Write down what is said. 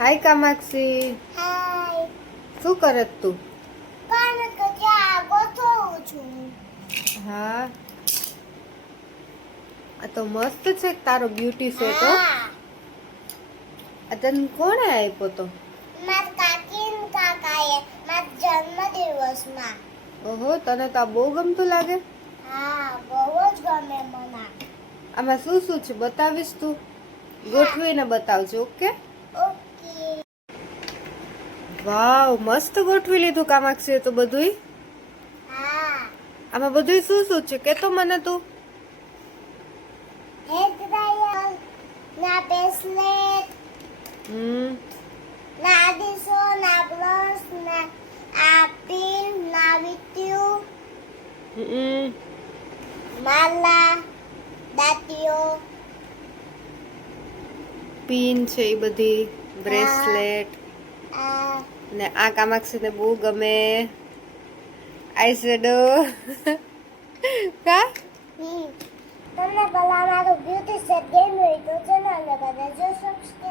હાય કામાક્ષી. હાય. શું કરે તું? પણ કજા ગોઠવું છું. હા, આ તો મસ્ત છે તારો બ્યુટી સેટ. હો, આ તને કોણે આપ્યો તો? મારા કાકી ને કાકાએ મારા જન્મદિવસમાં. ઓહો, તને તો આ બહુ ગમતું લાગે. હા, બહુ જ ગમે મને. આમાં શું શું છે બતાવીશ તું? ગોઠવીને બતાવજો. Okay okay. વાવ, મસ્ત ગોઠવી લીધું કામાક્ષી તો બધુંય. હા. આમાં બધુંય શું શું છે કે તો મને તું? હેર ડ્રાયર ના બ્રેસલેટ ના ડીશો ના બ્રશ ના આ પિન ના વિટ્યુ માલા દાંતીઓ પિન છે એ બધી, બ્રેસલેટ આ ને આ કામાક્ષીને બહુ ગમે આઈ શેડો. કા તમને પેલા મારું બ્યુટી સેટ ગમ્યું હોય તો ચેનલને બધા જો સબસ્ક્રાઇબ